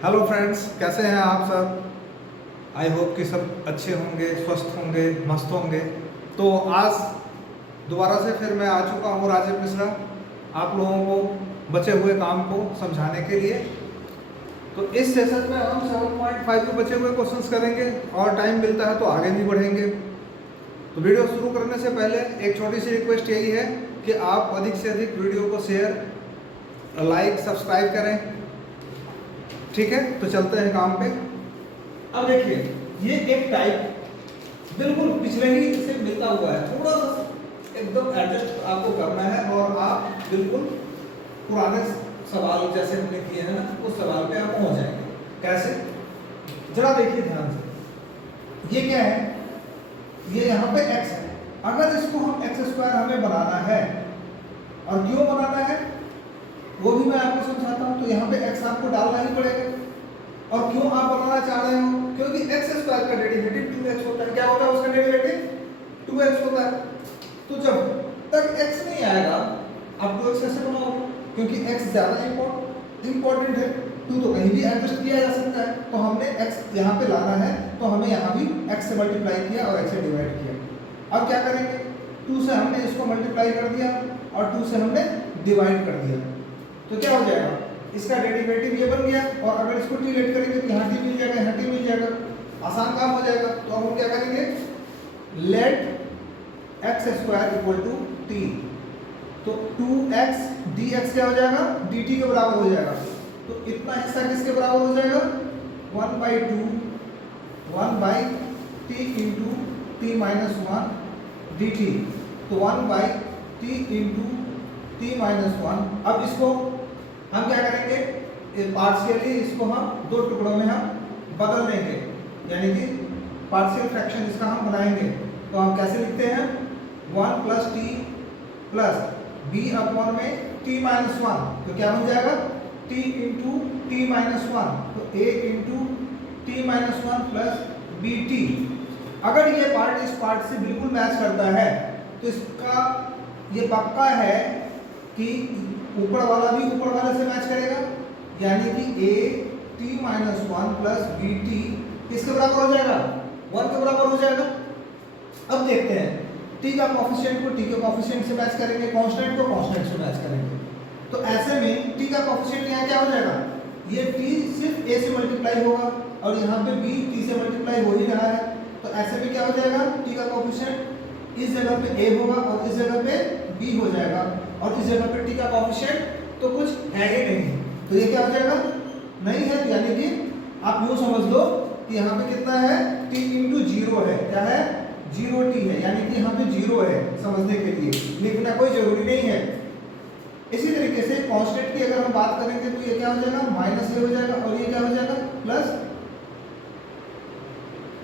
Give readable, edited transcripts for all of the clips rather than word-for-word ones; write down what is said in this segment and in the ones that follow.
Hello friends, कैसे हैं आप सब। आई होप कि सब अच्छे होंगे, स्वस्थ होंगे, मस्त होंगे। तो आज दोबारा से फिर मैं आ चुका हूँ राजीव मिश्रा, आप लोगों को बचे हुए काम को समझाने के लिए। तो इस सेशन में हम 7.5 के बचे हुए क्वेश्चंस करेंगे और टाइम मिलता है तो आगे भी बढ़ेंगे। तो वीडियो शुरू करने से पहले एक छोटी सी रिक्वेस्ट यही है कि आप अधिक से अधिक वीडियो को शेयर, लाइक, सब्सक्राइब करें। ठीक है, तो चलते हैं काम पे। अब देखिए, ये एक टाइप बिल्कुल पिछले ही से मिलता हुआ है, थोड़ा सा एकदम एडजस्ट आपको करना है और आप बिल्कुल पुराने सवाल जैसे हमने किए हैं ना, उस सवाल पे आप पहुंच जाएंगे। कैसे, जरा देखिए ध्यान से। ये क्या है, ये यहाँ पे x है। अगर इसको हम x² हमें बनाना है, और क्यों बनाना है वो भी मैं आपको समझाता हूँ। तो यहाँ पे x आपको डालना ही पड़ेगा। और क्यों आप बनाना चाह रहे हो, क्योंकि x² का डेरिवेटिव 2x होता है। क्या होता है उसका डेरिवेटिव? 2x होता है। तो जब तक x नहीं आएगा आप 2x कैसे बनाओगे, क्योंकि x ज्यादा इंपॉर्टेंट है। 2 तो कहीं भी एडजस्ट किया जा सकता है, तो हमने x यहाँ पे लाना है, तो हमें यहाँ भी x से मल्टीप्लाई किया और x से डिवाइड किया। अब क्या करेंगे, 2 से हमने इसको मल्टीप्लाई कर दिया और 2 से हमने डिवाइड कर दिया। तो क्या हो जाएगा, इसका डेरिवेटिव ये बन गया। और अगर इसको t लेट करेंगे तो यहाँ t मिल जाएगा, यहाँ t मिल जाएगा, आसान काम हो जाएगा। तो अब हम क्या करेंगे, लेट x² = t। तो 2x dx क्या हो जाएगा, dt के बराबर हो जाएगा। तो इतना हिस्सा किसके बराबर हो जाएगा, 1/2 1/t इंटू t - 1 dt। तो 1/t इंटू t - 1। अब इसको हम क्या करेंगे, पार्शियली इसको हम 2 टुकड़ों में हम बदल देंगे, यानी कि पार्शियल फ्रैक्शन इसका हम बनाएंगे। तो हम कैसे लिखते हैं, 1 + t + b/में t - 1। तो क्या बन जाएगा, t इंटू t - 1। तो a into t - 1 plus bt। अगर ये पार्ट इस पार्ट से बिल्कुल मैच करता है तो इसका ये पक्का है कि ऊपर वाला भी ऊपर वाले से मैच करेगा, यानी कि a t - 1 प्लस bt किसके बराबर हो जाएगा, 1 के बराबर हो जाएगा। अब देखते हैं, t का कोफिशिएंट को t के कोफिशिएंट से मैच करेंगे, कांस्टेंट को कांस्टेंट से मैच करेंगे। तो ऐसे में t का कोफिशिएंट यहाँ क्या हो जाएगा, ये t सिर्फ a से मल्टीप्लाई होगा और यहाँ पे b t से मल्टीप्लाई हो ही रहा है। तो ऐसे में क्या हो जाएगा, t का कोफिशिएंट इस जगह पे a होगा और इस जगह पे b हो जाएगा, और इस जगह पे t का कोफिशिएंट तो कुछ है ही नहीं। तो ये क्या हो जाएगा, नहीं है। तो यानी कि आप यूँ समझ लो कि यहाँ पे कितना है, t इंटू 0 है। क्या है, 0t है, यानी कि यहाँ पे 0 है। समझने के लिए लिखना कोई जरूरी नहीं है। इसी तरीके से कांस्टेंट की अगर हम बात करेंगे तो ये क्या हो जाएगा, माइनस a हो जाएगा, और ये क्या हो जाएगा, प्लस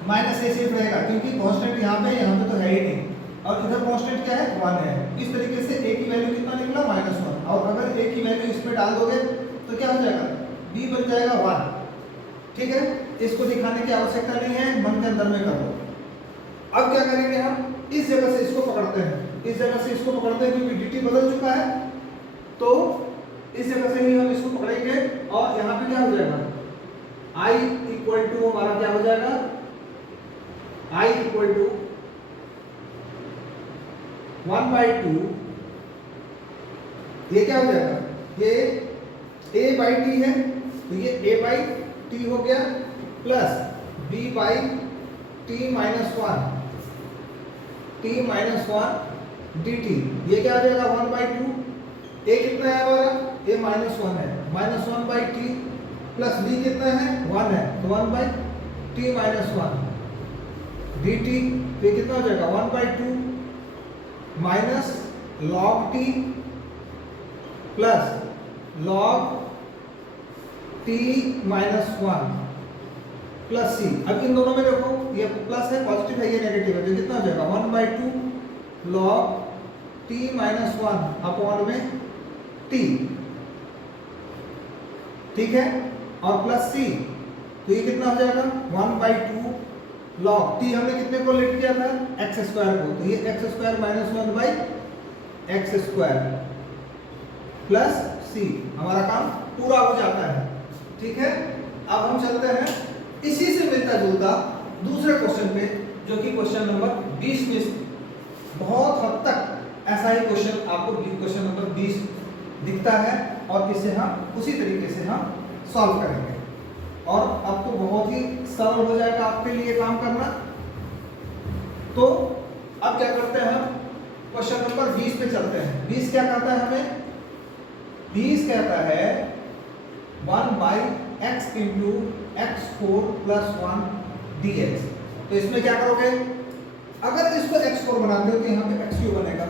-a सिर्फ रहेगा, क्योंकि कांस्टेंट यहाँ पे तो है ही नहीं, और इधर कांस्टेंट क्या है, 1 है। इस तरीके से a की वैल्यू कितना निकला, -1। और अगर a की वैल्यू इस पे डाल दोगे तो क्या हो जाएगा, b बन जाएगा 1। ठीक है, इसको दिखाने की आवश्यकता नहीं है, मन के अंदर में कर लो। अब क्या करेंगे, हम इस जगह से इसको पकड़ते हैं, इस जगह से इसको पकड़ते हैं, क्योंकि dt बदल चुका है। तो इस जगह से ही हम इसको पकड़ेंगे और यहाँ पे क्या हो जाएगा, i = हमारा क्या हो जाएगा, i = 1/2। ये क्या हो जाएगा, ये a/t है, तो ये a/t हो गया, प्लस b/t - 1 t - 1 dt। ये क्या हो जाएगा, 1/2। a कितना है हमारा, a -1 है, -1/t प्लस b कितना है, 1 है, तो 1/t - 1 dt। तो कितना हो जाएगा, 1/2 minus log t plus log t - 1 plus c। अब इन दोनों में देखो, ये प्लस है, पॉजिटिव है, ये नेगेटिव है, तो कितना हो जाएगा, 1/2 log t - 1 में t। ठीक है, और प्लस c, तो ये कितना हो जाएगा, 1/2 log t। हमने कितने को लेट किया था, x² को, तो ये x² - 1/x² प्लस c। हमारा काम पूरा हो जाता है। ठीक है, अब हम चलते हैं इसी से मिलता जुलता दूसरे क्वेश्चन पे, जो कि क्वेश्चन नंबर 20 में बहुत हद तक ऐसा ही क्वेश्चन आपको क्वेश्चन नंबर 20 दिखता है और इसे हम उसी तरीके से हम सॉल्व करेंगे और अब तो बहुत ही सरल हो जाएगा आपके लिए काम करना। तो अब क्या करते हैं, हम क्वेश्चन नंबर 20 पे चलते हैं। 20 क्या कहता है हमें? 20 कहता है 1/x into x4 plus 1 dx। तो इसमें क्या करोगे, अगर इसको x4 बनाते हो तो यहाँ पे x3 बनेगा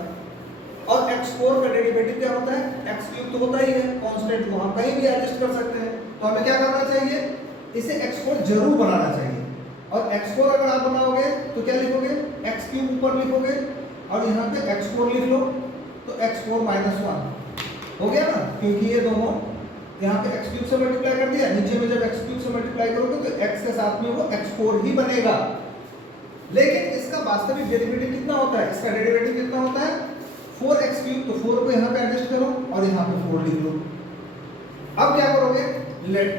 और x4 का डेरिवेटिव क्या होता है? x3 तो होता ही है, कांस्टेंट को हम कहीं भी एडजस्ट कर सकते हैं। तो हमें क्या करना चाहिए, इसे x4 जरूर बनाना चाहिए। और x4 अगर आप बनाओगे तो क्या लिखोगे, x3 ऊपर लिखोगे और यहाँ पे x4 लिख लो, तो x4 माइनस 1 हो गया ना, क्योंकि ये दोनों यहाँ पे x3 से मल्टीप्लाई कर दिया, नीचे में जब x3 से मल्टीप्लाई करोगे तो x के साथ में वो x4 ही बनेगा। लेकिन इसका वास्तविक डेरिवेटिव कितना होता है? इसका डेरिवेटिव कितना होता है? 4x3। तो 4 को यहाँ पे एडजस्ट करो और यहाँ पे 4 लिख लो। अब क्या करोगे, late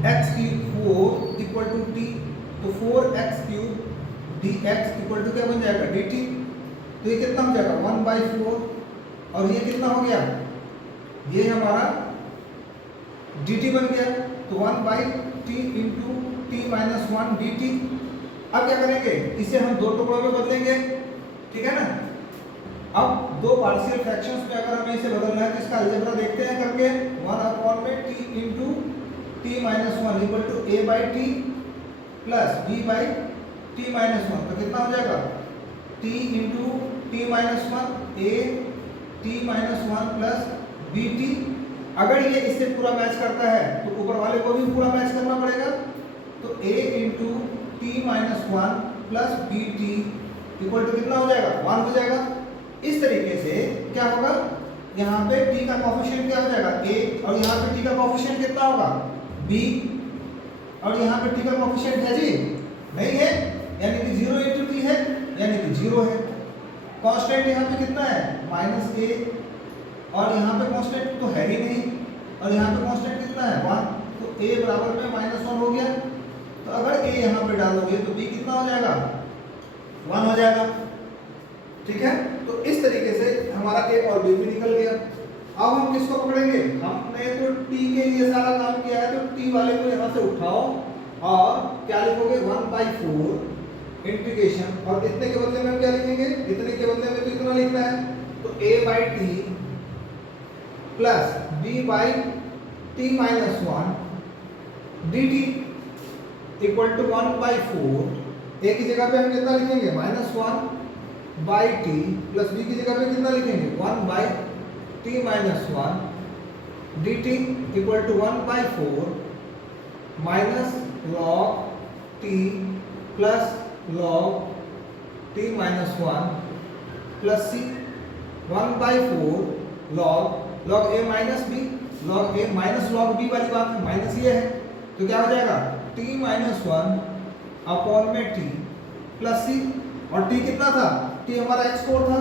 x3 equal to t, तो 4x3 dx इक्वल टू क्या बन जाएगा, dt। तो ये कितना हो जाएगा 1/4 और ये कितना हो गया, ये हमारा dt बन गया। तो 1/t into t minus 1 dt। अब क्या करेंगे, इसे हम दो टुकड़ों में बदलेंगे, ठीक है ना। अब दो पार्शियल फ्रैक्शंस में अगर हमें इसे बदलना है तो इसका अलजेब्रा देखते हैं करके। 1 में t into t minus 1 equal to a/t plus b/t minus 1। तो कितना हो जाएगा, t into t minus 1 a t minus 1 plus bt। अगर ये इससे पूरा मैच करता है तो ऊपर वाले को भी पूरा मैच करना पड़ेगा। तो a into t minus 1 plus bt equal to कितना हो जाएगा, 1 हो जाएगा। इस तरीके से क्या होगा, यहाँ पे t का कोएफिशिएंट क्या हो जाएगा, a, और यहाँ पे t का कोएफिशिएंट कितना होगा, b, और यहाँ पे t का कोएफिशिएंट है जी, नहीं है, यानी कि 0 इंटू t है, यानी कि 0 है। कांस्टेंट यहाँ पे कितना है, -a, और यहाँ पे कांस्टेंट तो है ही नहीं, और यहाँ पे कांस्टेंट कितना है, 1। तो a बराबर में -1 हो गया। तो अगर a यहाँ पे डालोगे तो b कितना हो जाएगा, 1 हो जाएगा, ठीक है। तो इस तरीके से हमारा a और b भी निकल गया। अब हम किसको पकड़ेंगे, हमने तो t के लिए सारा काम किया है, तो t वाले को यहाँ से उठाओ और क्या लिखोगे, 1/4 इंटीग्रेशन, और इतने के बदले में हम क्या लिखेंगे, इतने के बदले में तो इतना लिखना है, तो a/t plus b/t minus 1 dt equal to 1/4। a की जगह पे हम कितना लिखेंगे, -1/t प्लस b की जगह पे कितना लिखेंगे, 1/t minus 1 dt equal to 1/4 minus log t plus log t minus 1 plus c 1/4 log a minus b, log a minus log b वाली बात है, माइनस ये है, तो क्या हो जाएगा t माइनस 1 अपॉन में t प्लस c। और t कितना था, t हमारा x4 था,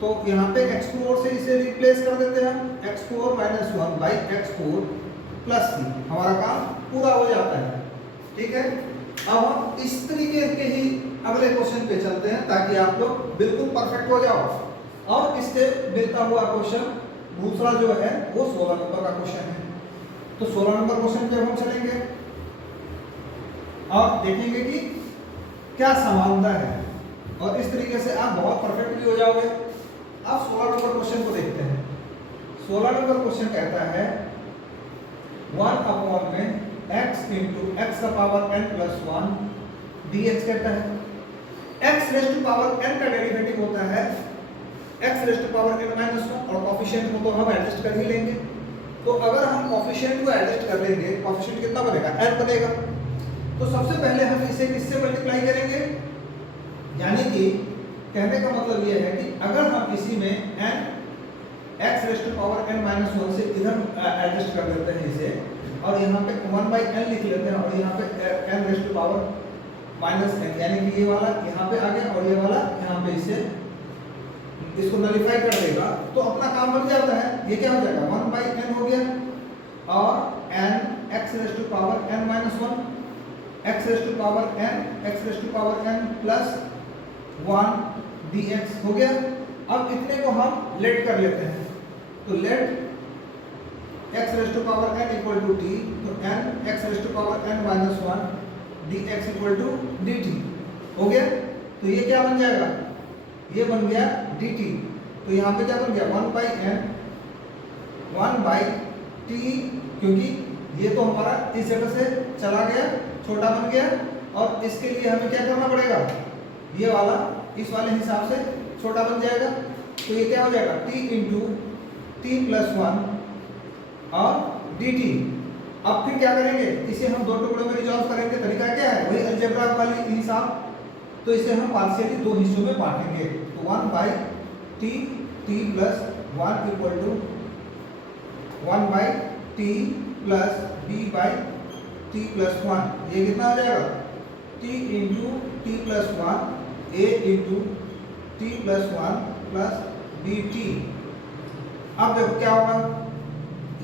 तो यहाँ पे x4 से इसे रिप्लेस कर देते हैं, x4 minus 1/x4 plus c, हमारा काम पूरा हो जाता है, ठीक है। अब हम इस तरीके के ही अगले क्वेश्चन पे चलते हैं ताकि आप लोग बिल्कुल परफेक्ट हो जाओ। और इससे मिलता हुआ क्वेश्चन दूसरा जो है वो 16 नंबर का क्वेश्चन है। तो 16 नंबर क्वेश्चन पे हम चलेंगे और देखेंगे कि क्या समानता है, और इस तरीके से आप बहुत परफेक्ट भी हो जाओगे। अब 16 नंबर क्वेश्चन को देखते हैं। 16 नंबर क्वेश्चन कहता है 1 अपॉन में x इंटू एक्स का पावर n प्लस 1 dx कहता है। x raise to power n का डेरिवेटिव होता है x raise to power n minus 1, और कोफिशिएंट को तो हम एडजस्ट कर ही लेंगे। तो अगर हम कोफिशिएंट को एडजस्ट कर लेंगे, कोफिशिएंट कितना बनेगा, n बनेगा। तो सबसे पहले हम इसे किससे मल्टीप्लाई करेंगे, यानी कि कहने का मतलब यह है कि अगर हम इसी में n x raise to power n minus 1 से इधर एडजस्ट कर देते हैं इसे, और यहाँ पे 1/n लिख लेते हैं, और यहाँ पे n raise to power minus n, यानी कि ये वाला यहाँ पे आ गया और ये वाला यहाँ पे इसे इसको नलिफाई कर देगा, तो अपना काम बन जाता है। ये क्या हो जाएगा, 1/n हो गया, और n x raise to power n minus 1 x raise to power n plus 1 dx हो गया। अब इतने को हम लेट कर लेते हैं, तो let x raise to power n equal to t, तो n x raise to power n minus 1 dx equal to dt हो गया। तो ये क्या बन जाएगा, ये बन गया dt। तो यहाँ पे क्या बन गया 1 बाई n 1 बाई t, क्योंकि ये तो हमारा इस जगह से चला गया, छोटा बन गया, और इसके लिए हमें क्या करना पड़ेगा, ये वाला इस वाले हिसाब से छोटा बन जाएगा। तो ये क्या हो जाएगा t इंटू टी प्लस 1 और dt। अब फिर क्या करेंगे, इसे हम दो टुकड़ों में रिजॉल्व करेंगे। तरीका क्या है, वही अलजेब्रा वाली हिसाब। तो इसे हम पार्शियली दो हिस्सों में बांटेंगे। तो 1 by t plus 1 equal to 1 by t plus b by t plus 1। ये कितना हो जाएगा, t into t plus 1 a into t plus 1 plus b t. अब देखो क्या होगा,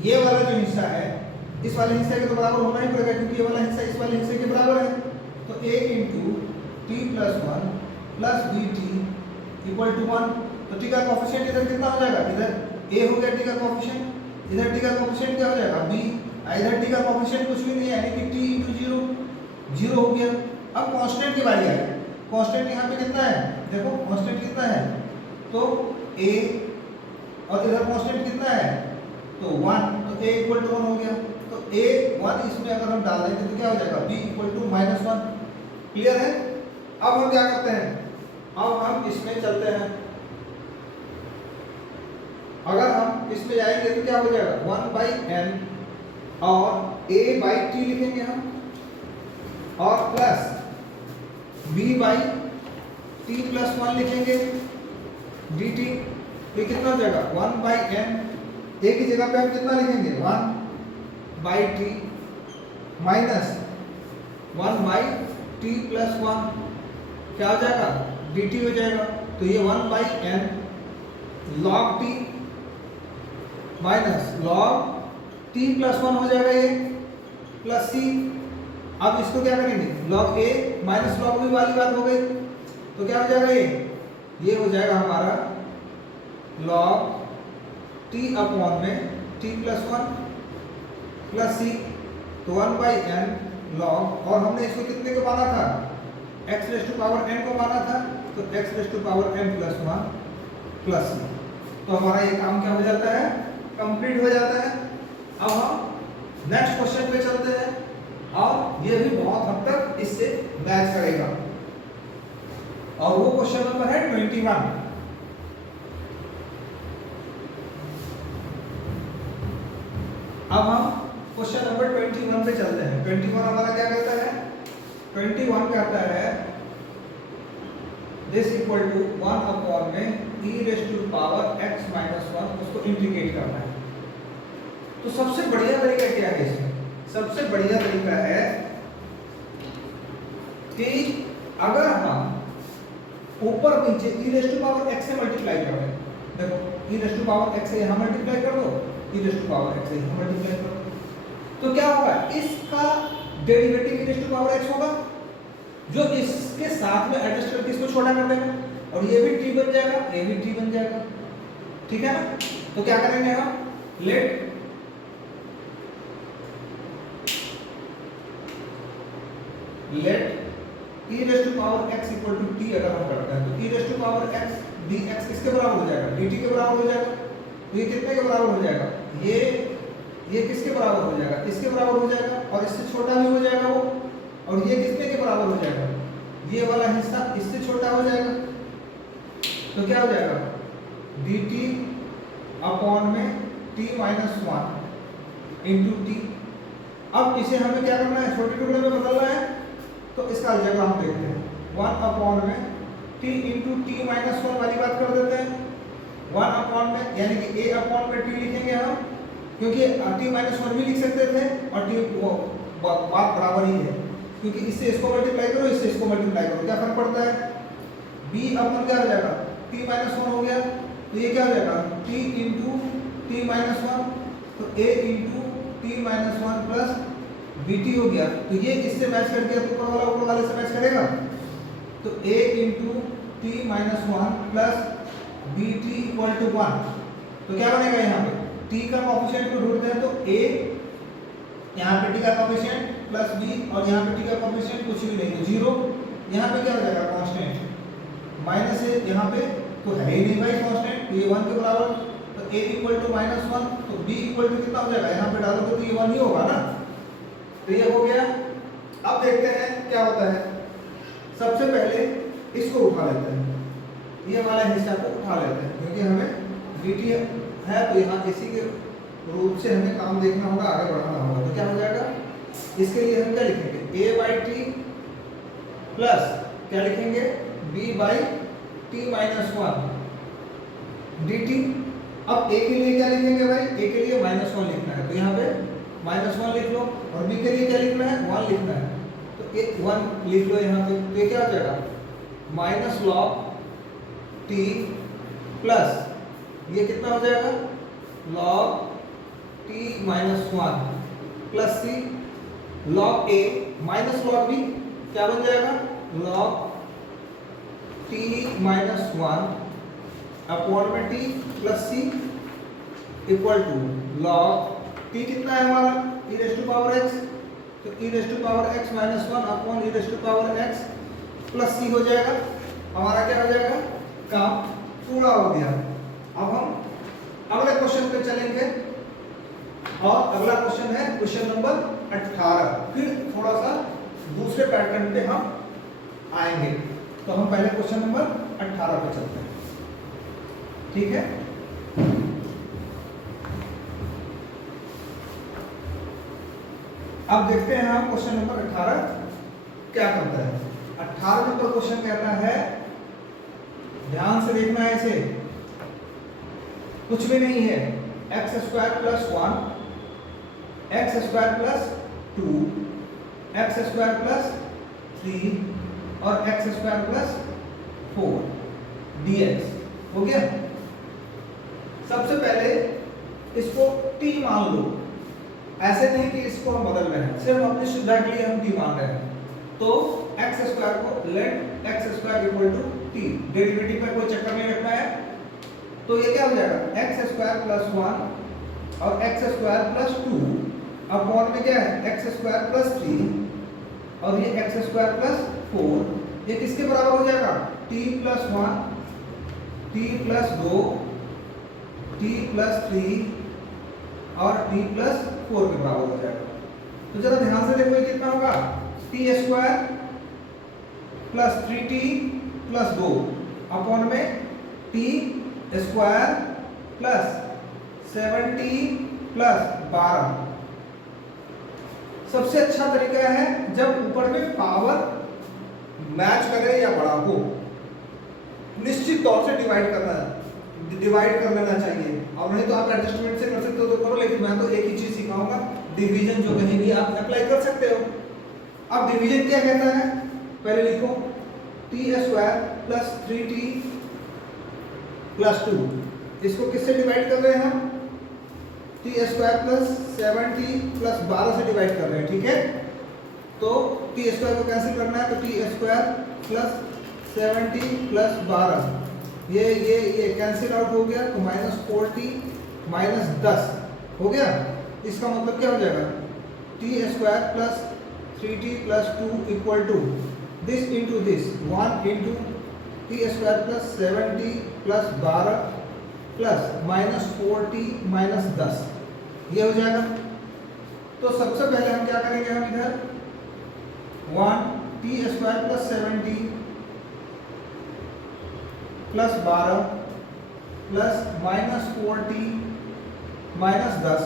ये वाला जो हिस्सा है इस वाले हिस्से के तो बराबर होना ही पड़ेगा, क्योंकि ये वाला हिस्सा इस वाले हिस्से के बराबर है। तो a into t plus 1 plus b t equal to 1। तो टी का कोफिशिएंट इधर कितना हो जाएगा, इधर a हो गया टी का कोफिशिएंट, इधर टी का कोफिशिएंट क्या हो जाएगा b, इधर टी का कोफिशिएंट कुछ भी नहीं है, यानी कि t इंटू 0 हो गया। अब कांस्टेंट की बारी आई। कांस्टेंट यहाँ पे कितना है, देखो कांस्टेंट कितना है, तो a, और इधर कांस्टेंट कितना है, तो 1, तो a इक्वल टू 1 हो गया। तो a 1 इसमें अगर हम डाल देंगे तो क्या हो जाएगा, b equal to minus 1। Clear है। अब हम क्या करते हैं, अब हम इसमें चलते हैं। अगर हम इसमें जाएंगे तो क्या हो जाएगा 1 बाई n और a बाई t लिखेंगे हम, और plus b by t plus 1 लिखेंगे dt। तो कितना हो जाएगा 1 बाई n, a की जगह पे हम कितना लिखेंगे 1 by T minus 1 by t plus 1, क्या हो जाएगा dt हो जाएगा। तो ये 1 by n log t minus log t plus 1 हो जाएगा, ये प्लस c। अब इसको क्या करेंगे, log a minus log b वाली बात हो गई। तो क्या हो जाएगा, ये हो जाएगा हमारा log t अपॉन में t प्लस 1 प्लस c। तो 1 बाई n log, और हमने इसको कितने को माना था, x raise to power n को माना था, तो x raise to power n plus 1 plus c। तो हमारा ये काम क्या हो जाता है, कंप्लीट हो जाता है। अब हम नेक्स्ट क्वेश्चन पे चलते हैं, और ये भी बहुत हद तक इससे मैच करेगा, और वो क्वेश्चन नंबर है 21। अब हम क्वेश्चन नंबर 21 पे चलते हैं। 21 हमारा क्या कहता है, 21 कहता है दिस इक्वल टू 1 अपॉन में e raise to power x minus 1, उसको इंटीग्रेट करना है। तो सबसे बढ़िया तरीका क्या है इसमें, सबसे बढ़िया तरीका है कि अगर हम ऊपर नीचे e raise to power x से मल्टीप्लाई कर दें, देखो e raise to power x से यहां मल्टीप्लाई कर दो, e raise to power x से यहां मल्टीप्लाई कर दो, तो क्या होगा, इसका derivative e raise to power x होगा, जो इसके साथ में एडजस्ट करके इसको छोटा कर देंगे, और ये भी t बन जाएगा, ये भी t बन जाएगा। ठीक है ना। तो क्या करेंगे हम, let e raise to power x equal to t अगर हम करते हैं, तो e raise to power x dx किसके बराबर हो जाएगा, dt के बराबर हो जाएगा। तो ये कितने के बराबर हो जाएगा, ये किसके बराबर हो जाएगा, इसके बराबर हो जाएगा, और इससे छोटा भी हो जाएगा वो। और ये कितने के बराबर हो जाएगा, ये वाला हिस्सा इससे छोटा हो जाएगा। तो क्या हो जाएगा dt अपॉन में t माइनस 1 इंटू टी। अब इसे हमें क्या करना है, छोटे टुकड़े में बदलना है। तो इसका अलजेब्रा हम देखते हैं, 1 अपॉन में t इंटू टी माइनस 1 वाली बात कर देते हैं। 1 अपॉन में यानी कि a अपॉन में t लिखेंगे हम, क्योंकि t माइनस 1 भी लिख सकते थे, और t वो बात बराबर ही है, क्योंकि इससे इसको मल्टीप्लाई करो, इससे इसको मल्टीप्लाई करो, क्या फर्क पड़ता है। b अपॉन क्या हो जाएगा, t माइनस 1 हो गया, तो ये क्या हो जाएगा t इंटू टी माइनस 1, तो a into t minus one plus b t हो गया। तो ये इससे मैच कर दिया तो ऊपर वाले से मैच करेगा। तो a into t minus one plus b t equal to one. तो क्या बनेगा यहाँ पे t का कोफिशिएंट को ढूंढते हैं तो a, यहाँ पे t का कोफिशिएंट प्लस b और यहाँ पे t का कोफिशिएंट कुछ भी नहीं तो जीरो। यहाँ पे क्या हो जाएगा कांस्टेंट माइनस है, यहाँ पे तो है ही नहीं भाई कांस्टेंट, ये 1 के बराबर। तो a equal to minus one तो b इक्वल टू कितना हो जाएगा, यहाँ पे डालोगे तो ये 1 ही होगा ना। तो ये हो गया। अब देखते हैं क्या होता है। सबसे पहले इसको उठा लेते हैं, ये वाला हिस्सा को उठा लेते हैं क्योंकि हमें dt है तो यहाँ इसी के रूप से हमें काम देखना होगा, आगे बढ़ाना होगा। तो क्या हो जाएगा, इसके लिए हम क्या लिखेंगे a बाई टी प्लस क्या लिखेंगे b by T minus one D T. अब a के लिए क्या लिखेंगे भाई, a के लिए माइनस वन लिखना है तो यहाँ पे माइनस वन लिख लो और b के लिए क्या लिखना है, वन लिखना है तो एक वन लिख लो यहाँ पे। तो ये क्या हो जाएगा माइनस लॉग टी प्लस ये कितना हो जाएगा log t minus one plus c log a minus log b क्या बन जाएगा log t minus one upon में t plus c equal to log t कितना है हमारा e raise to power x, तो e raise to power x minus one upon e raise to power x plus c हो जाएगा। हमारा क्या हो जाएगा, काम पूरा हो गया। अब हम अगले क्वेश्चन पे चलेंगे और अगला क्वेश्चन है क्वेश्चन नंबर 18। फिर थोड़ा सा दूसरे पैटर्न पे हम आएंगे। तो हम पहले क्वेश्चन नंबर 18 पे चलते हैं, ठीक है। अब देखते हैं हम क्वेश्चन नंबर 18 क्या करता है। 18 नंबर क्वेश्चन कहता है, ध्यान से देखना है इसे, कुछ भी नहीं है, x square plus one, x square plus two, x square plus three और x square plus four dx हो गया। सबसे पहले इसको t मान लो, ऐसे नहीं कि इसको हम बदल रहे हैं, सिर्फ अपनी सुविधा के लिए हम t मान रहे हैं। तो एक्स स्क्वायर को let x square equal to t, derivative में कोई चक्कर नहीं रखना है। तो ये क्या हो जाएगा एक्स स्क्वायर प्लस वन और x square plus two upon में क्या है एक्स स्क्वायर प्लस थ्री और ये एक्स स्क्वायर प्लस फोर, ये किसके बराबर हो जाएगा T plus one, T plus दो, टी प्लस थ्री और टी प्लस फोर के बराबर हो जाएगा। तो जरा ध्यान से देखो ये कितना होगा T square plus three T plus दो अपॉन में t square plus 7t plus 12। सबसे अच्छा तरीका है जब ऊपर में पावर मैच करे या बड़ा हो, निश्चित तौर से डिवाइड कर लेना चाहिए। और नहीं तो आप एडजस्टमेंट से कर सकते हो तो करो, लेकिन मैं तो एक ही चीज सिखाऊंगा, डिवीजन जो कहीं भी आप अप्लाई कर सकते हो। अब डिवीजन क्या कहता है, पहले लिखो T square plus three T plus two, इसको किससे डिवाइड कर रहे हैं हम T square plus 7t plus 12 से डिवाइड कर रहे हैं, ठीक है। तो टी स्क्वायर को कैंसिल करना है तो T square plus 7t plus 12 ये कैंसिल आउट हो गया तो माइनस 4t माइनस 10 हो गया। इसका मतलब क्या हो जाएगा t square plus 3t plus 2 equal to this into this 1 into t square plus 7t plus 12 plus minus 4t minus 10, ये हो जाएगा। तो सबसे पहले हम क्या करेंगे, हम इधर 1 t square plus 7t plus 12 plus minus 4t minus 10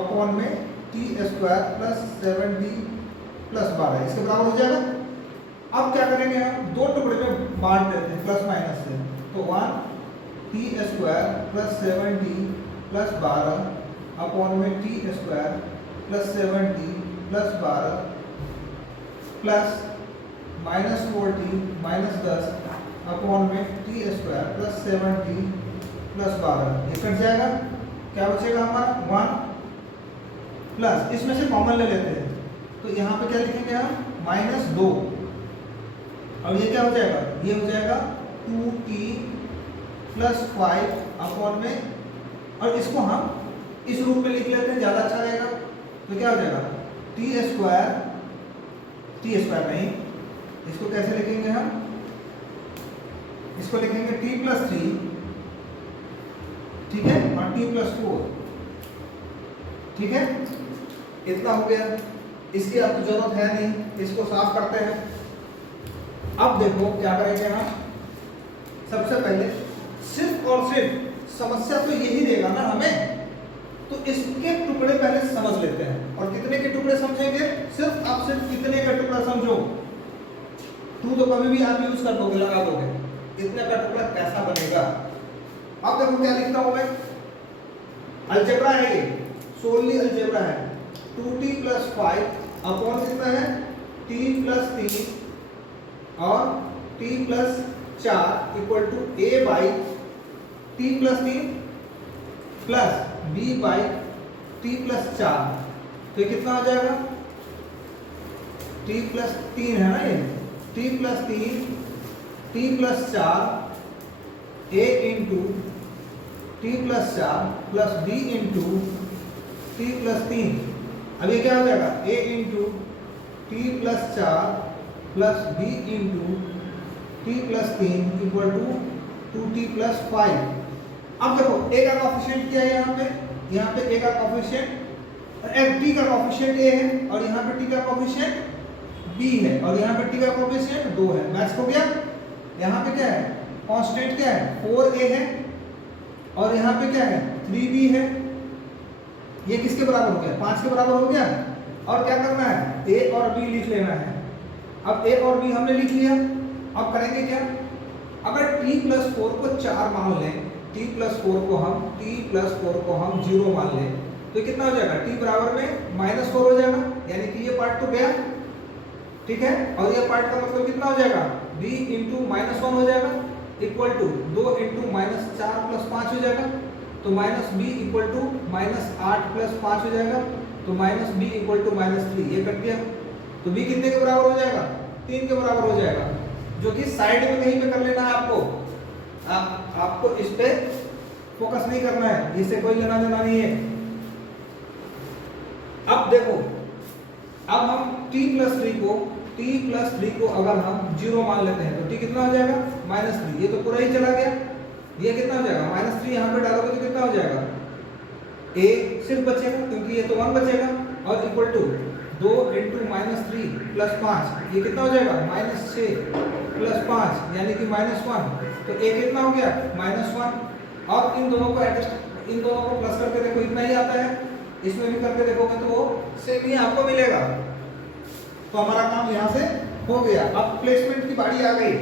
upon में t square plus 7t plus 12, इसके बराबर हो जाएगा। अब क्या करेंगे, हम दो टुकड़े में बांट देते हैं प्लस माइनस से, तो 1 t square plus 7t plus 12 upon में t square plus 7t plus 12 plus minus 4t minus 10 upon में t square plus 7t plus 12, ये कट जाएगा। क्या बचेगा हमारा 1 प्लस इसमें से कॉमन ले लेते हैं, तो यहाँ पे क्या लिखेंगे हम -2। अब ये क्या हो जाएगा, ये हो जाएगा 2t + 5 अपॉन में, और इसको हम इस रूप में लिख लेते हैं, ज़्यादा अच्छा रहेगा। तो क्या हो जाएगा टी स्क्वायर नहीं, इसको कैसे लिखेंगे हम, इसको लिखेंगे t + 3, ठीक है, और t + 4, ठीक है। इतना हो गया, इसकी आपको जरूरत है नहीं, इसको साफ करते हैं। अब देखो क्या करेंगे हम, सबसे पहले सिर्फ और सिर्फ समस्या तो यही देगा ना हमें, तो इसके टुकड़े पहले समझ लेते हैं। और कितने के टुकड़े समझेंगे, आप सिर्फ कितने का टुकड़ा समझो, 2 तो कभी भी आप यूज कर दोगे, लगा दोगे, इतने का टुकड़ा कैसा बनेगा। अब देखो क्या लिखता हूं मैं, अलजेब्रा है ये, सोनली अलजेब्रा है। 2t + 5 अपॉन कितना है t + 3 और t + 4 equal to a by t + 3 plus b by t + 4। तो ये कितना हो जाएगा, t + 3 है ना, ये t + 3 t + 4 a into t + 4 plus b into t + 3। अब ये क्या हो जाएगा, a into t + 4 plus b into t + 3 equal to 2t + 5। अब देखो a का कोएफिशिएंट क्या है, यहाँ पे a का कोएफिशिएंट t का कोएफिशिएंट a है, और यहाँ पे t का कोएफिशिएंट b है, और यहाँ पे t का कोएफिशिएंट 2 है। मैच हो गया। यहाँ पे क्या है, कांस्टेंट क्या है 4a है, और यहाँ पे क्या है 3b है। ये किसके बराबर हो गया, 5 के बराबर हो गया। और क्या करना है, a और b लिख लेना है। अब a और b हमने लिख लिया, अब करेंगे क्या, अगर t + 4 को 4 मान लें, t + 4 को हम 0 मान लें, तो कितना हो जाएगा, t बराबर में -4 हो जाएगा, यानी कि ये पार्ट तो गया, ठीक है। और ये पार्ट का मतलब कितना हो जाएगा, b इंटू -1 हो जाएगा, इक्वल टू 2 इंटू -4 + 5 हो जाएगा, तो -b इक्वल टू -8 + 5 हो जाएगा, तो -b इक्वल टू -3। ये कट गया, तो b कितने के बराबर हो जाएगा, 3 के बराबर हो जाएगा, जो कि साइड में कहीं पे कर लेना है आपको। आपको इस पे फोकस नहीं करना है, इससे कोई लेना देना नहीं है। अब देखो, अब हम t + 3 को अगर हम 0 मान लेते हैं, तो t कितना हो जाएगा, -3। ये तो पूरा ही चला गया, ये कितना हो जाएगा, -3 यहाँ पे डालोगे तो कितना हो जाएगा, a सिर्फ बचेगा, क्योंकि ये तो 1 बचेगा, और इक्वल टू 2 इंटू -3 + 5, ये कितना हो जाएगा, -6 + 5, यानी कि -1। तो a कितना हो गया, -1। और इन दोनों को एडजस्ट, इन दोनों को प्लस करके देखो, इतना ही आता है, इसमें भी करके देखोगे तो वो सेम ही आपको मिलेगा। तो हमारा काम यहाँ से हो गया। अब प्लेसमेंट की बारी आ गई।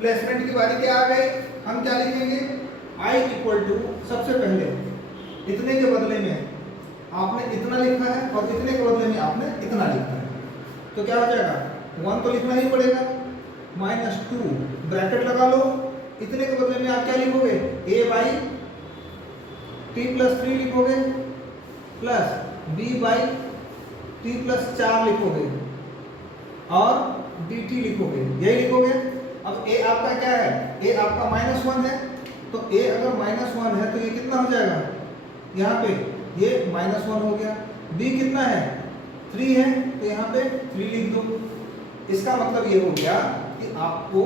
प्लेसमेंट की बारी क्या आ गई, हम क्या लिखेंगे, i इक्वल टू, सबसे पहले इतने के बदले में आपने इतना लिखा है, और इतने के बदले में आपने इतना लिखा है, तो क्या हो जाएगा, 1 तो लिखना ही पड़ेगा, -2 ब्रैकेट लगा लो। इतने के बदले में आप क्या लिखोगे, a बाई t + 3 लिखोगे, प्लस b बाई t + 4 लिखोगे, और dt लिखोगे, यही लिखोगे। अब a आपका क्या है, a आपका -1 है, तो a अगर -1 है तो ये कितना हो जाएगा, यहाँ पे ये -1 हो गया। b कितना है, 3 है, तो यहाँ पे 3 लिख दो। इसका मतलब ये हो गया कि आपको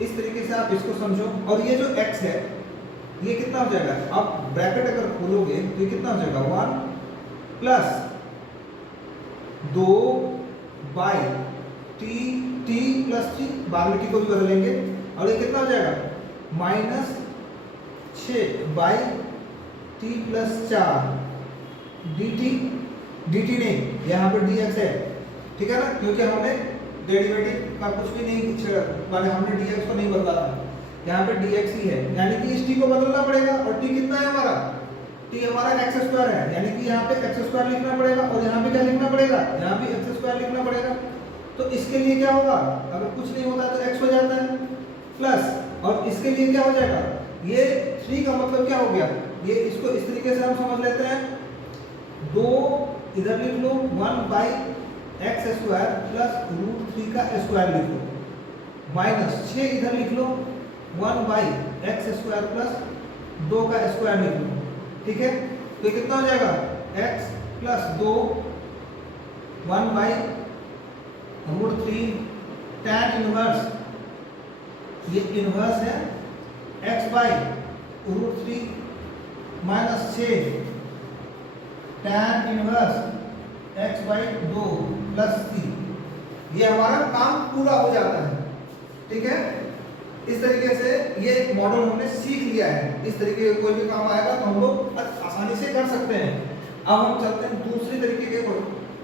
इस तरीके से आप इसको समझो। और ये जो x है, ये कितना हो जाएगा, आप ब्रैकेट अगर खोलोगे तो ये कितना हो जाएगा, 1 प्लस 2 बाई t + 3, बाद में t को भी बदलेंगे, और ये कितना हो जाएगा, -6 बाई t + 4 dt नहीं, यहाँ पर dx है, ठीक है ना, क्योंकि हमने डेरिवेटिव का कुछ भी नहीं, माने हमने dx को नहीं बदला था, यहाँ पे dx ही है, यानी कि इस t को बदलना पड़ेगा। और t कितना है हमारा, t हमारा x² है, यानी कि यहाँ पे x² लिखना पड़ेगा, और यहाँ पे क्या लिखना पड़ेगा, यहाँ भी x² लिखना पड़ेगा। तो इसके लिए क्या होगा, अगर कुछ नहीं होता तो x हो जाता है, प्लस, और इसके लिए क्या हो जाएगा, ये 3 का मतलब क्या हो गया, ये इसको इस तरीके से हम समझ लेते हैं, दो इधर लिख लो 1/x² प्लस √3 का स्क्वायर लिख लो, माइनस 6 इधर लिख लो 1/x² प्लस 2 का स्क्वायर लिख लो। ठीक है, तो कितना हो जाएगा x प्लस 2 1/√3 tan इनवर्स, ये इनवर्स है x/√3 minus 6 tan inverse x/2 plus 3। ये हमारा काम पूरा हो जाता है। ठीक है, इस तरीके से ये मॉडल हमने सीख लिया है। इस तरीके का कोई भी काम आएगा तो हम लोग आसानी से कर सकते हैं। अब हम चलते हैं दूसरी तरीके के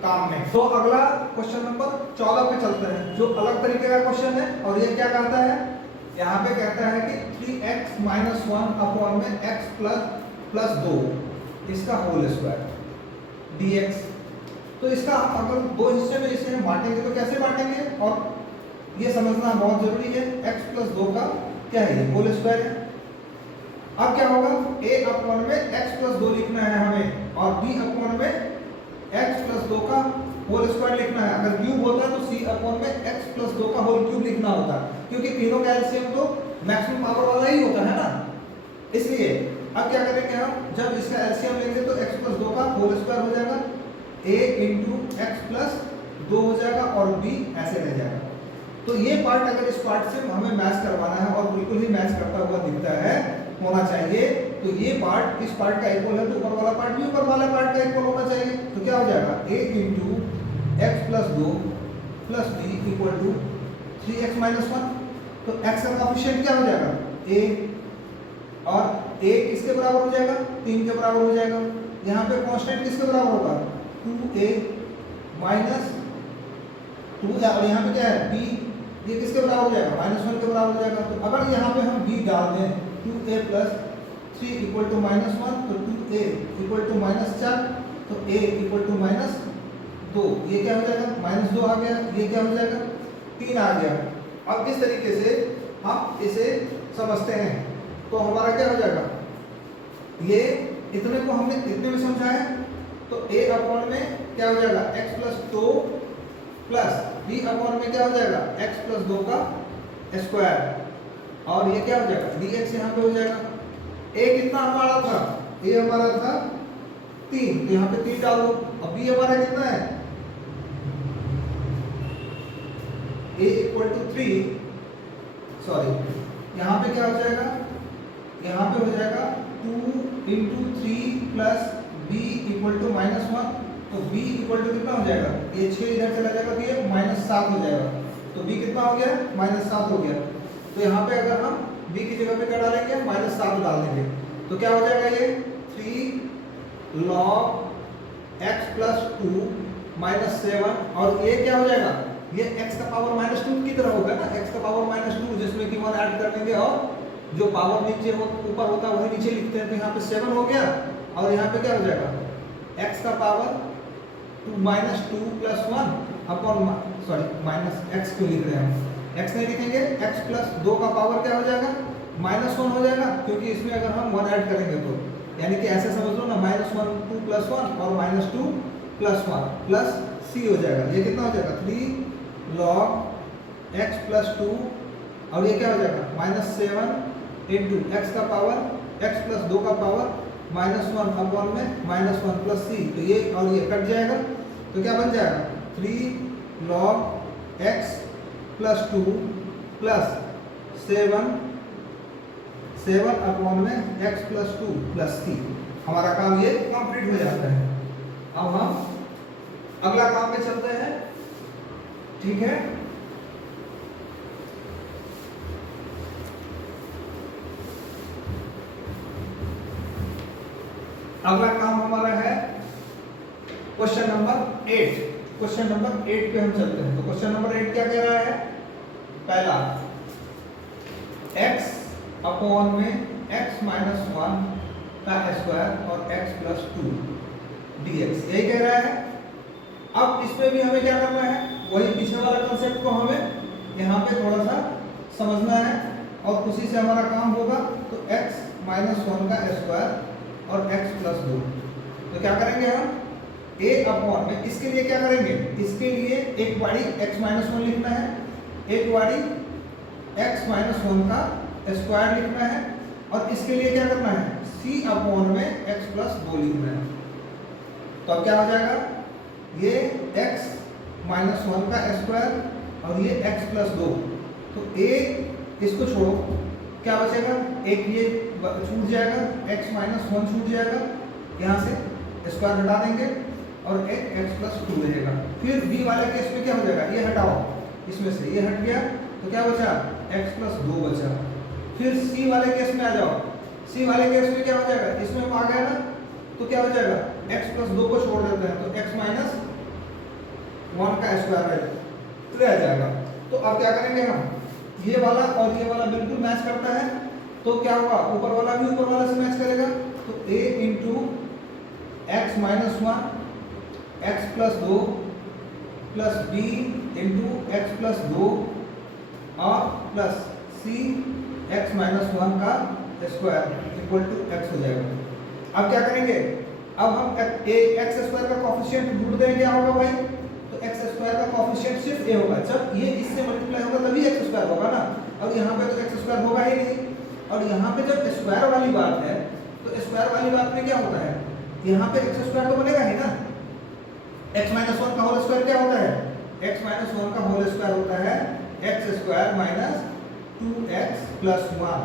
काम में। तो अगला क्वेश्चन नंबर 14 पे चलते हैं, जो अलग तरीके का क्वेश्चन है। और ये क्या कहता है, यहाँ पे कहता है कि 3x - 1 अपॉन में x प्लस 2 इसका होल स्क्वायर dx। तो इसका अगर दो हिस्से में इसे हम बांटेंगे तो कैसे बांटेंगे, और ये समझना बहुत जरूरी है। x प्लस 2 का क्या है, ये होल स्क्वायर है। अब क्या होगा, a अपॉन में x प्लस 2 लिखना है हमें, और b अपॉन में x प्लस 2 का होल स्क्वायर लिखना है। अगर क्यूब होता तो c अपॉन में x प्लस 2 का होल क्यूब लिखना होता, क्योंकि तीनों का एलसीएम तो मैक्सिमम पावर वाला ही होता है ना, इसलिए। अब क्या करेंगे हम, जब इसका एलसीएम लेंगे तो x प्लस 2 का होल स्क्वायर हो जाएगा, a इंटू x प्लस 2 हो जाएगा, और b ऐसे रह जाएगा। तो ये पार्ट अगर इस पार्ट से हमें मैच करवाना है, और बिल्कुल ही मैच करता हुआ दिखता है, होना चाहिए, तो ये पार्ट इस पार्ट का इक्वल है, तो ऊपर वाला पार्ट भी ऊपर वाले पार्ट का इक्वल होना चाहिए। तो क्या हो जाएगा, a into x plus 2 plus b equal to 3x minus 1। तो x का कोएफिशिएंट क्या हो जाएगा, a, और a किसके बराबर हो जाएगा, 3 के बराबर हो जाएगा। यहाँ पे कांस्टेंट किसके बराबर होगा, 2a माइनस 2, और यहाँ पे क्या है b, ये किसके बराबर हो जाएगा, -1 के बराबर हो जाएगा। तो अगर यहाँ पे हम b डाल दें 2a प्लस 3 इक्वल टू -1, तो 2a इक्वल टू -4, तो a इक्वल टू -2, ये क्या हो जाएगा, -2 आ गया, ये क्या हो जाएगा 3 आ गया। अब इस तरीके से हम इसे समझते हैं, तो हमारा क्या हो जाएगा, ये इतने को हमने इतने में समझा है, तो a अपॉन में क्या हो जाएगा x plus 2 plus b upon में क्या हो जाएगा x प्लस 2 का स्क्वायर, और ये क्या हो जाएगा dx यहाँ पे हो जाएगा। a कितना हमारा था, a हमारा था 3, तो यहाँ पे 3 डाल दो। अब b हमारा कितना है, a इक्वल टू 3, सॉरी यहाँ पे क्या हो जाएगा, यहाँ पे हो जाएगा 2 into 3 plus b equal to -1, तो b इक्वल टू कितना हो जाएगा, ये 6 इधर चला जाएगा, तो ये -7 हो जाएगा। तो b कितना हो गया, -7 हो गया। तो यहाँ पे अगर हम b की जगह पे क्या डालेंगे, -7 डाल देंगे, तो क्या हो जाएगा, ये 3 log x प्लस 2 -7, और ये क्या हो जाएगा, ये x का पावर -2 की तरह होगा ना, x का पावर -2, जिसमें कि 1 ऐड कर देंगे, और जो पावर नीचे हो ऊपर होता है वही नीचे लिखते हैं। तो यहाँ पे 7 हो गया, और यहाँ पे क्या हो जाएगा, x का power -2 plus 1 upon, sorry -x क्यों लिख रहे हैं हम, x नहीं लिखेंगे, x प्लस 2 का पावर क्या हो जाएगा, -1 हो जाएगा, क्योंकि इसमें अगर हम 1 ऐड करेंगे तो, यानी कि ऐसे समझ लो ना, -1 2 प्लस 1 और -2 प्लस 1 प्लस c हो जाएगा। ये कितना हो जाएगा, 3 log x प्लस 2, और ये क्या हो जाएगा, -7 इंटू एक्स का पावर x प्लस 2 का पावर -1 अपॉन में -1 प्लस c, तो ये और ये कट जाएगा, तो क्या बन जाएगा 3 log x plus 2 plus 7 upon में x प्लस 2 प्लस c। हमारा काम ये कंप्लीट हो जाता है। अब हम अगला काम पे चलते हैं, ठीक है। अगला काम हमारा है क्वेश्चन नंबर 8। क्वेश्चन नंबर 8 पे हम चलते हैं। तो क्वेश्चन नंबर 8 क्या कह रहा है, पहला x अपॉन में x माइनस 1 का स्क्वायर और x प्लस 2 dx, यही कह रहा है। अब इसमें भी हमें क्या करना है, वही पीछे वाला कंसेप्ट को हमें यहाँ पे थोड़ा सा समझना है, और उसी से हमारा काम होगा। तो x माइनस 1 का स्क्वायर और x प्लस 2, तो क्या करेंगे हम, a अपॉन में इसके लिए क्या करेंगे, इसके लिए एक बारी x माइनस वन लिखना है, एक बारी x माइनस वन का स्क्वायर लिखना है, और इसके लिए क्या करना है, c अपॉन में x प्लस दो लिखना है। तो अब क्या हो जाएगा, ये x माइनस वन का स्क्वायर और ये x प्लस दो, तो a इसको छोड़ो क्या बचेगा, एक ये छूट जाएगा, x माइनस वन छूट जाएगा, यहाँ से स्क्वायर हटा देंगे और एक x प्लस टू रहेगा। फिर b वाले केस में क्या हो जाएगा, ये हटाओ, इसमें से ये हट गया तो क्या बचा, x प्लस दो बचा। फिर c वाले केस में आ जाओ, c वाले केस में क्या हो जाएगा, इसमें आ गया ना, तो क्या हो जाएगा, x प्लस दो को छोड़ देते हैं तो x माइनस वन का स्क्वायर रह जाएगा। तो अब क्या करेंगे हम, ये वाला और ये वाला बिल्कुल मैच करता है, तो क्या होगा, ऊपर वाला भी ऊपर वाला से मैच करेगा, तो a into x minus one x plus दो plus b into x plus दो और plus c x minus one का स्क्वायर इक्वल टू x हो जाएगा। अब क्या करेंगे, अब हम एक्स स्क्वायर का कॉफिशिएंट ढूंढ देंगे, क्या होगा भाई, तो एक्स स्क्वायर का कॉफिशिएंट सिर्फ a होगा, जब ये इससे मल्टीप्लाई होगा तभी एक्स स्क्वायर होगा ना, और यहाँ पे तो एक्स स्क्वायर होगा ही नहीं। और यहाँ पे जब स्क्वायर वाली बात है तो स्क्वायर वाली बात में क्या होता है, यहाँ पे एक्स स्क्वायर तो बनेगा ही ना, एक्स माइनस वन का होल स्क्वायर क्या होता है, एक्स माइनस वन का होल स्क्वायर होता है x square minus two x plus one.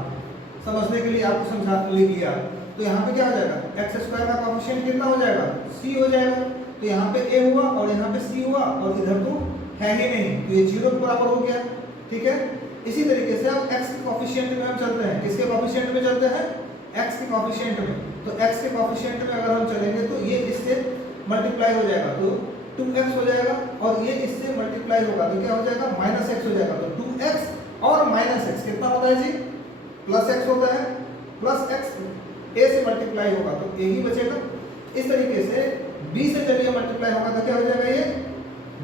समझने के लिए आपको समझा लिख लिया, तो यहाँ पे क्या हो जाएगा, एक्स स्क्वायर का कॉफिशिएंट कितना हो जाएगा, c हो जाएगा, तो यहाँ पे a हुआ और यहाँ पे c हुआ और इधर तो है ही नहीं, तो ये जीरो के बराबर हो गया। ठीक है, इसी तरीके से अब x के कॉफिशिएंट में हम चलते हैं, किसके कॉफिशिएंट में चलते हैं, x के कॉफिशिएंट में। तो x के कॉफिशिएंट में अगर हम चलेंगे तो ये इससे मल्टीप्लाई हो जाएगा तो 2x हो जाएगा, और ये इससे मल्टीप्लाई होगा तो क्या हो जाएगा, माइनस x हो जाएगा। तो 2x और माइनस x कितना होता है जी, प्लस x होता है, प्लस x a से मल्टीप्लाई होगा तो a ही बचेगा। इस तरीके से b से जब ये मल्टीप्लाई होगा तो क्या हो जाएगा, ये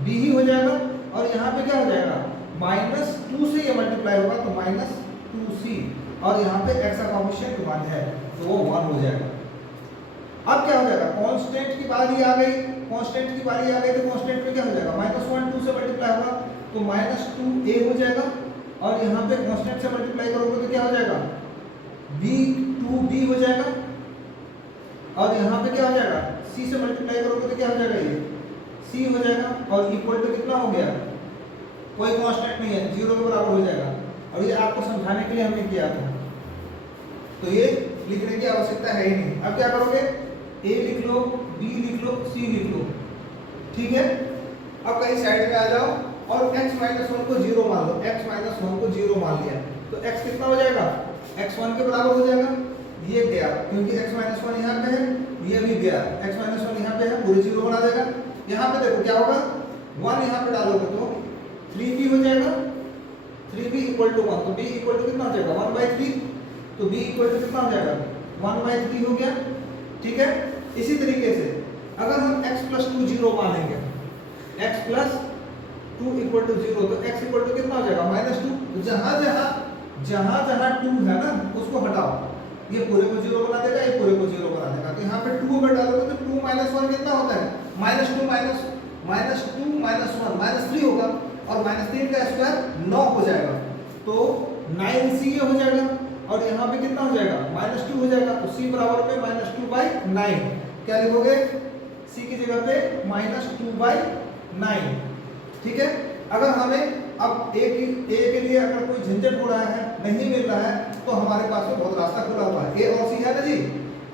b ही हो जाएगा, और यहाँ पे क्या हो जाएगा, माइनस टू से ये मल्टीप्लाई होगा तो माइनस टू सी, और यहाँ पे x का कॉफिशिएंट 1 है तो वो 1 हो जाएगा। अब क्या हो जाएगा, कांस्टेंट की बारी आ गई, कांस्टेंट की बारी आ गई तो कांस्टेंट में क्या हो जाएगा, माइनस वन टू से मल्टीप्लाई होगा तो माइनस टू ए हो जाएगा, और यहाँ पे कांस्टेंट से मल्टीप्लाई करोगे तो क्या हो जाएगा, b टू b हो जाएगा, और यहाँ पे क्या हो जाएगा, c से मल्टीप्लाई करोगे तो क्या हो जाएगा, ये c हो जाएगा, और इक्वल टू कितना हो गया, कोई कांस्टेंट नहीं है, जीरो के बराबर हो जाएगा। और ये आपको समझाने के लिए हमने किया था, तो ये लिखने की आवश्यकता है ही नहीं। अब क्या करोगे, a लिख लो, b लिख लो, c लिख लो, ठीक है। अब कहीं साइड में आ जाओ और x माइनस वन को जीरो मान लो, x माइनस वन को जीरो मान लिया तो x कितना हो जाएगा, x वन के बराबर हो जाएगा, ये गया क्योंकि x माइनस वन यहाँ पे है, ये भी गया, x माइनस वन यहाँ पे है, पूरे जीरो बना देगा। यहाँ पे देखो क्या होगा, वन यहाँ पे डालोगे तो 3b हो जाएगा, 3b इक्वल टू 1, तो b इक्वल टू कितना हो जाएगा, 1/3, तो b इक्वल टू कितना हो जाएगा, 1/3 हो गया। ठीक है, इसी तरीके से अगर हम x प्लस टू जीरो मानेंगे, x plus two equal to zero, तो x इक्वल टू कितना हो जाएगा, -2। तो जहां जहां 2 है ना उसको हटाओ, ये पूरे को जीरो बना देगा, ये पूरे को जीरो बना देगा। तो यहाँ पे 2 अगर डालोगे तो 2 माइनस 1 कितना होता है, -2 माइनस 2 माइनस 1 -3 होगा, और -3 का स्क्वायर 9 हो जाएगा, तो 9c हो जाएगा, और यहाँ पे कितना हो जाएगा, -2 हो जाएगा, तो c बराबर में -2/9। क्या लिखोगे, c की जगह पे -2/9। ठीक है, अगर हमें अब a के लिए अगर कोई झंझट हो रहा है, नहीं मिल रहा है, तो हमारे पास में बहुत रास्ता खुला हुआ है, a और c है ना जी।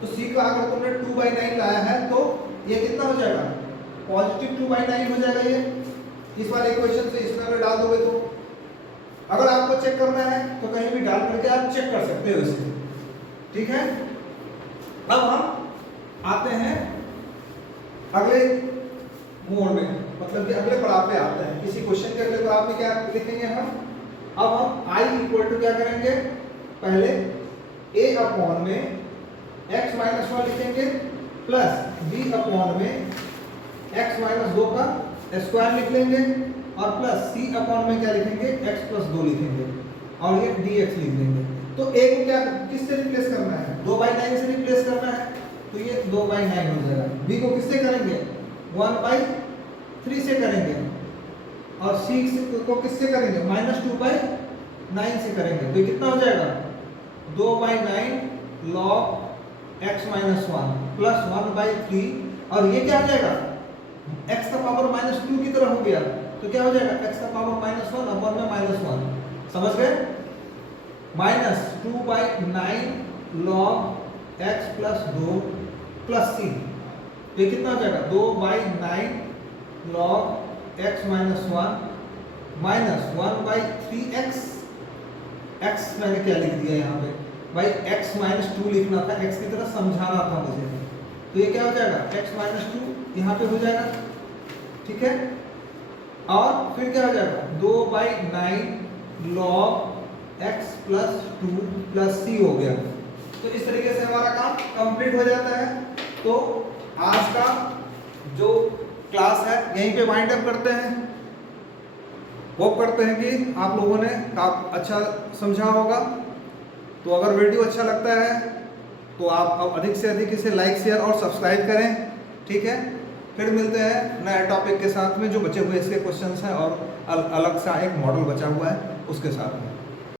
तो c का अगर तुमने 2/9 लाया है तो ये कितना हो जाएगा, पॉजिटिव 2/9 हो जाएगा। ये इस वाले इक्वेशन से इसमें अगर डाल दोगे तो, अगर आपको चेक करना है तो कहीं भी डाल करके आप चेक कर सकते हो इसे। ठीक है, अब हम आते हैं अगले मोड में, मतलब कि अगले पड़ाव पे आते हैं। इसी क्वेश्चन के अगले पड़ाव में क्या लिखेंगे हम, अब हम i इक्वल टू क्या करेंगे, पहले a अपॉन में x माइनस 1 लिखेंगे प्लस b अपॉन में x माइनस 2 का स्क्वायर लिख लेंगे, और प्लस c अपॉन में क्या लिखेंगे, x प्लस 2 लिखेंगे, और ये dx लिख देंगे। तो a को क्या किससे रिप्लेस करना है, 2/9 से रिप्लेस करना है, तो ये 2/9 हो जाएगा। b को किससे करेंगे, 1/3 से करेंगे और c को किससे करेंगे -2/9 से करेंगे। तो ये कितना हो जाएगा 2/9 log x -1 प्लस 1/3 और ये क्या हो जाएगा x का पावर -2 की तरह हो गया। तो क्या हो जाएगा x का पावर -1 अपन में -1 समझ गए -2/9 log x plus 2 plus c। ये कितना हो जाएगा 2/9 log x -1 minus 1/3x x मैंने क्या लिख दिया यहाँ पे भाई x -2 लिखना था, x की तरह समझाना था मुझे। तो ये क्या हो जाएगा x -2 यहाँ पे हो जाएगा ठीक है। और फिर क्या हो जाएगा 2/9 log x plus 2 plus c हो गया। तो इस तरीके से हमारा काम कंप्लीट हो जाता है। तो आज का जो क्लास है यहीं पे वाइंड अप करते हैं। होप करते हैं कि आप लोगों ने अच्छा समझा होगा। तो अगर वीडियो अच्छा लगता है तो आप अधिक से अधिक इसे लाइक शेयर और सब्सक्राइब करें ठीक है। फिर मिलते हैं नए टॉपिक के साथ में, जो बचे हुए इसके क्वेश्चंस हैं और अलग सा एक मॉडल बचा हुआ है उसके साथ में।